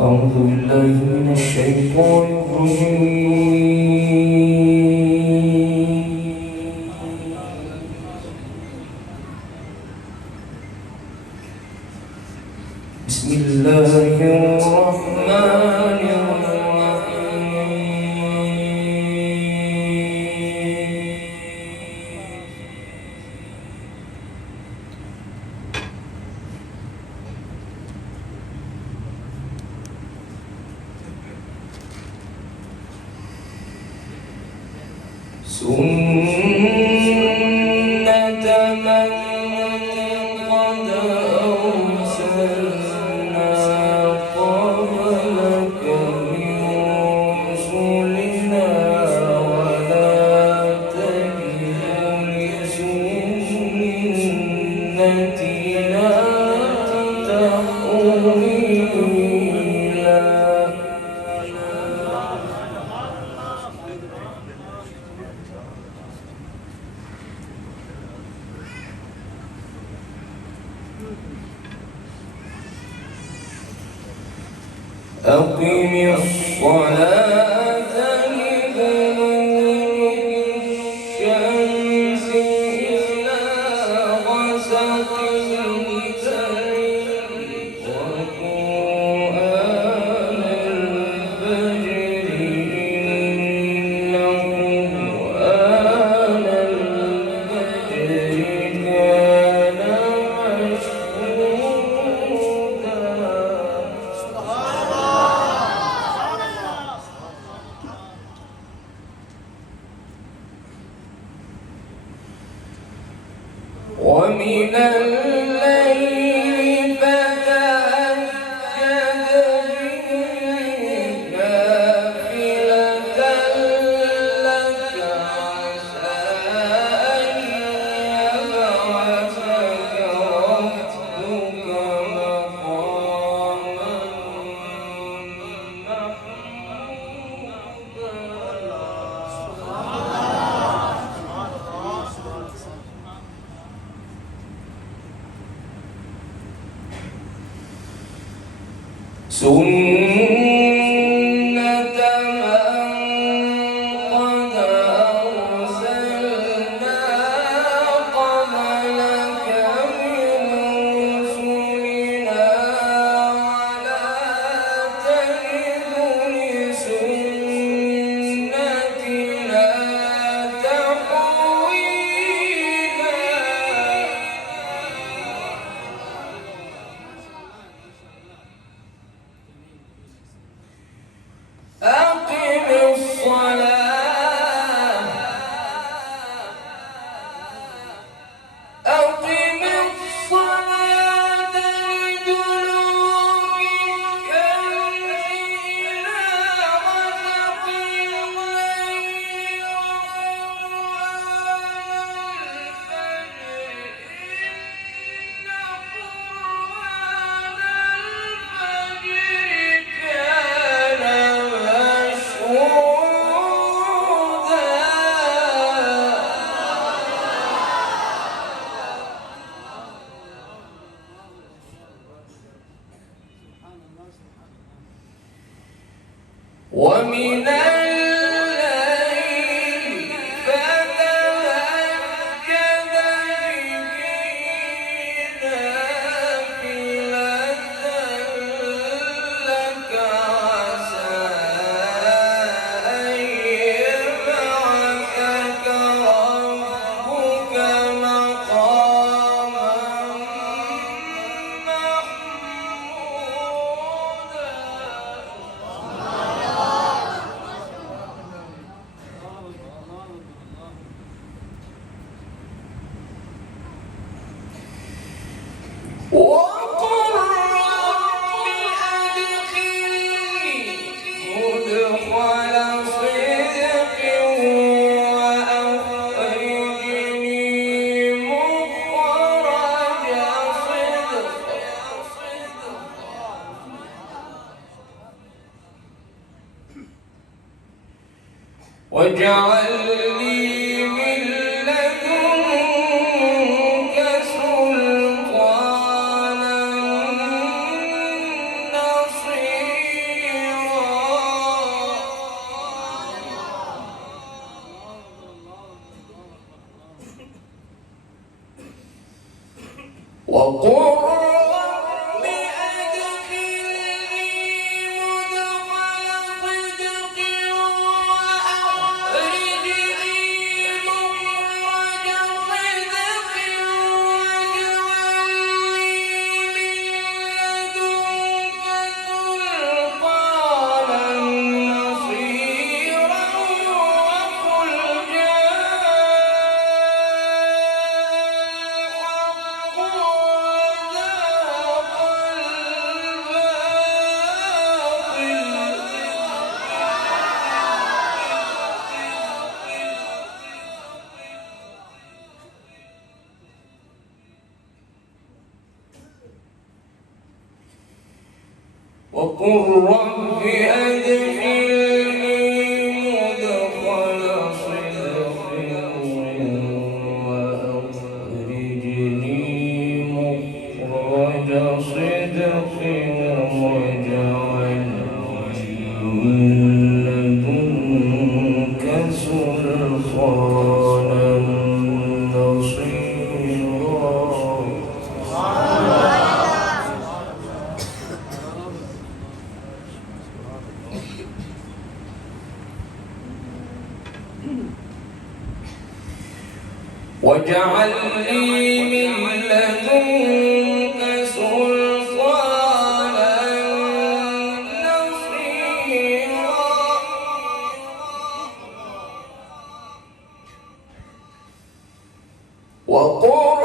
أعوذ بالله من الشيطان الرجيم. بسم الله الرحمن الرحيم. سنة من قد أرسلنا قبلك من رسلنا ولا تجد لسنتنا تحويلا. أقم الصلاة لدلوك الشمس إلى غسق الليل وقرآن الفجر إن قرآن الفجر كان مشهودا. ومن الليل فتهجد به نافلة لك عسى أن يبعثك ربك مقاما سنة من قد أرسلنا قبلك من رسلنا ولا تجد لسنتنا تحويلا. أقم الصلاة لدلوك الشمس إلى غسق الليل وقرآن الفجر إن قرآن الفجر كان مشهودا. ومن الليل فتهجد به نافلة لك عسى أن يبعثك ربك مقاما وقل رب أدخلني مدخل صدق وأخرجني مخرج صدق واجعل لي من لدنك سلطانا نصيرا. وقل رب أدخلني مدخل صدق وأخرجني مخرج صدق واجعل من لدنك سلطانا نصيرا. واجعل لي من لدنك سلطانا نصيرا. وقل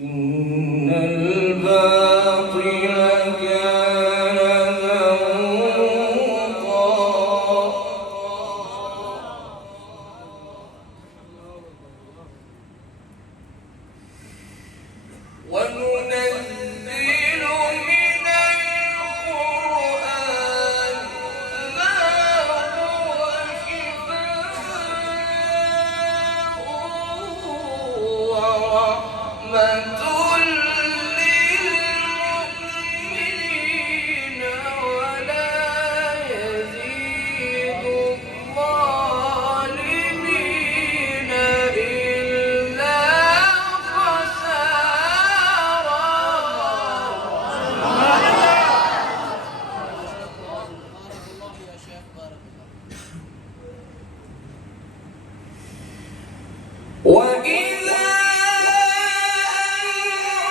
إن الباطل كان زهوقا. وننزل من القرآن ما هو شفاء ورحمة للمؤمنين ولا يزيد الظالمين إلا خسارا. وإذا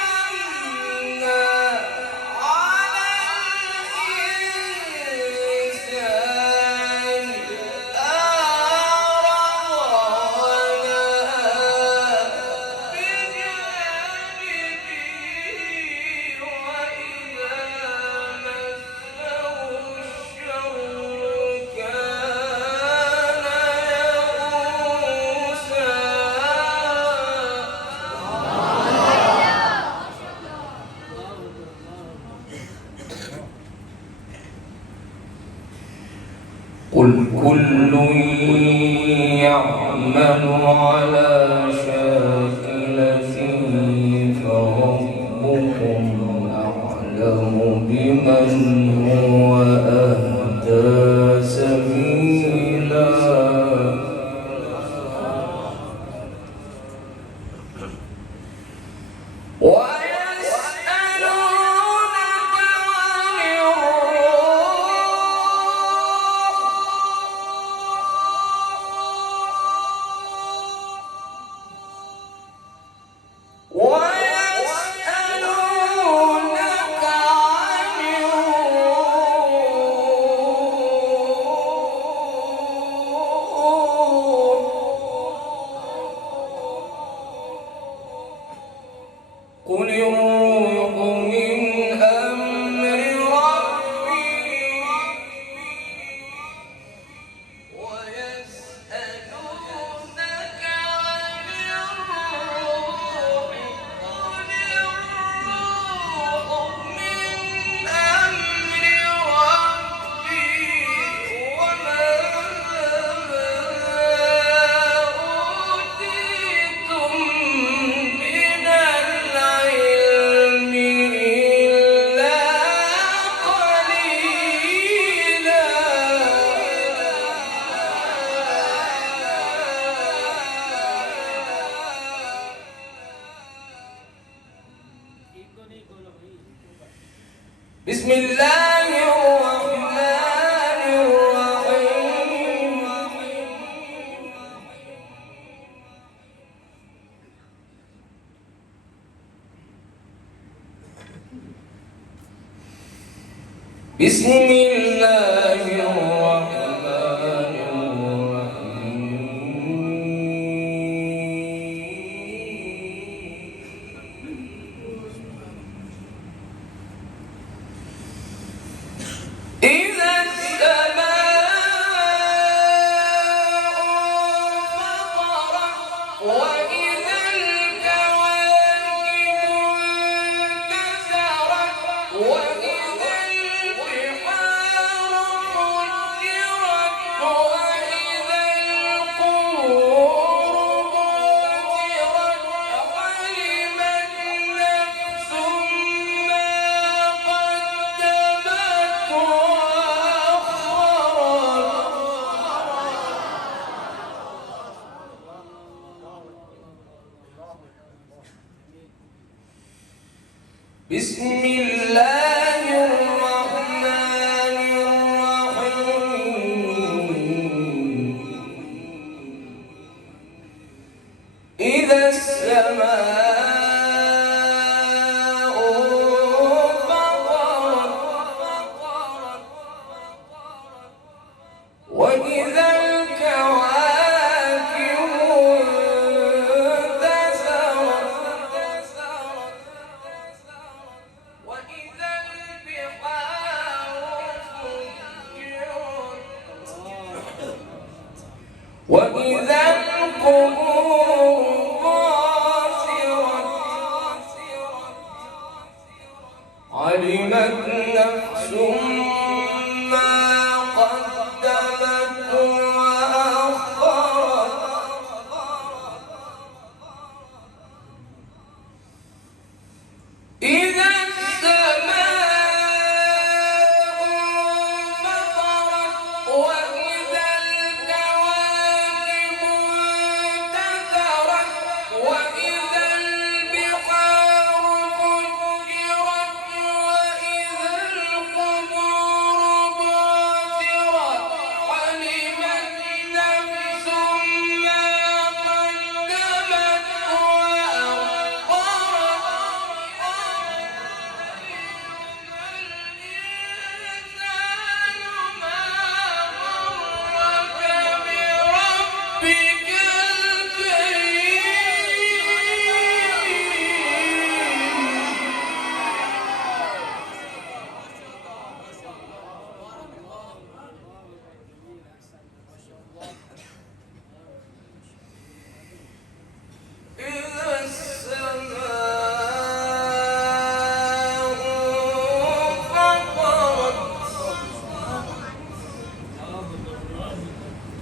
أنعمنا على الإنسان أعرض ونأى بجانبه وإذا مسه الشر كان يئوسا. قل كل يعمل على شاكلته فربكم أعلم بمن هو أهدى سبيلا. ويسألونك عن الروح قل الروح من أمر ربي. ويسألونك عن الروح قل الروح من أمر ربي وما أوتيتم من العلم بسم الله الرحمن الرحيم بسم الله الرحمن الرحيم إذا السماء انفطرت وإذا الكواكب انتثرت وإذا البحار فجرت وإذا القبور بعثرت علمت نفس ما قدمت بسم الله الرحمن الرحيم إذا السماء انفطرت وإذا الكواكب انتثرت وإذا البحار فجرت وإذا القبور بعثرت علمت نفس ما قدمت وأخرت إذا السماء انفطرت وإذا الكواكب انتثرت وإذا البحار فجرت وإذا القبور بعثرت علمت نفس ما قدمت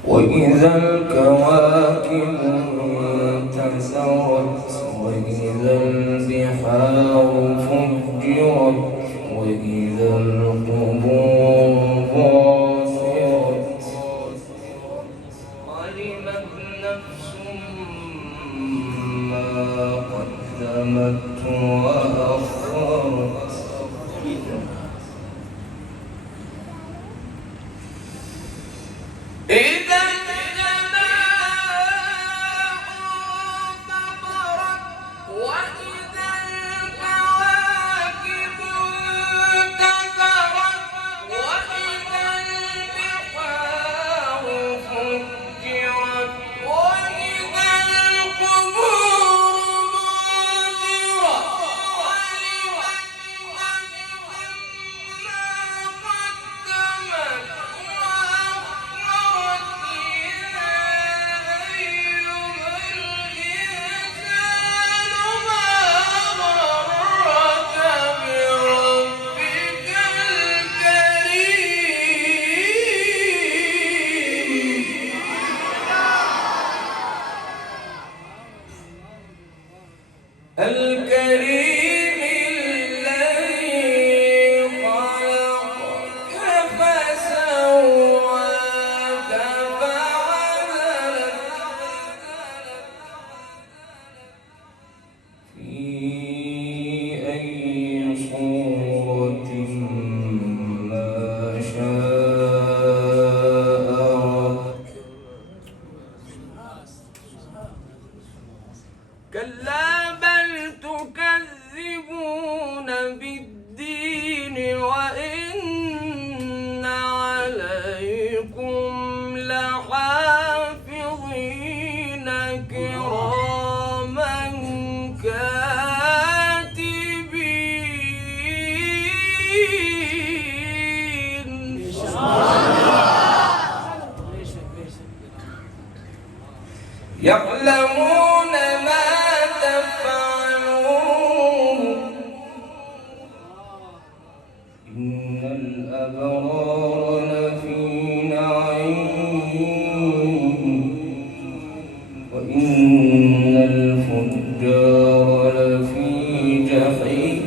وإذا الكواكب انتثرت وإذا البحار فجرت وإذا القبور بعثرت علمت نفس ما قدمت وأخرت إذا السماء يعلمون ما تفعلون إن الأبرار لفي نعيم وإن الفجار لفي جحيم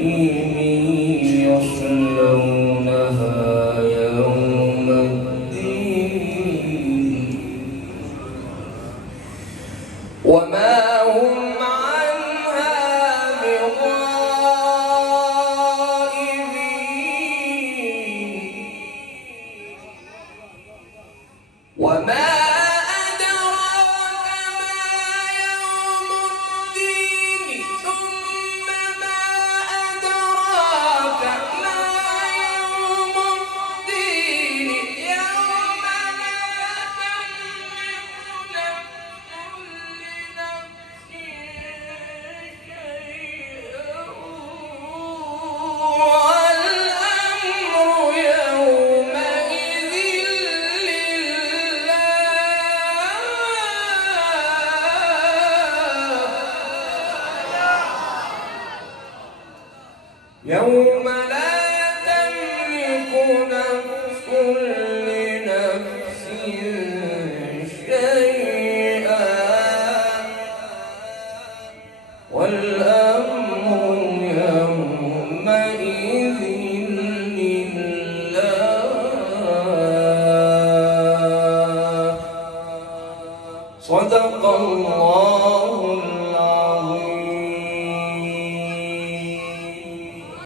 يصلونها يوم الدين وما هم عنها بغائبين وما يوم لا تملك نفس لنفس شيئا والأمر يومئذ لله صدق الله العظيم.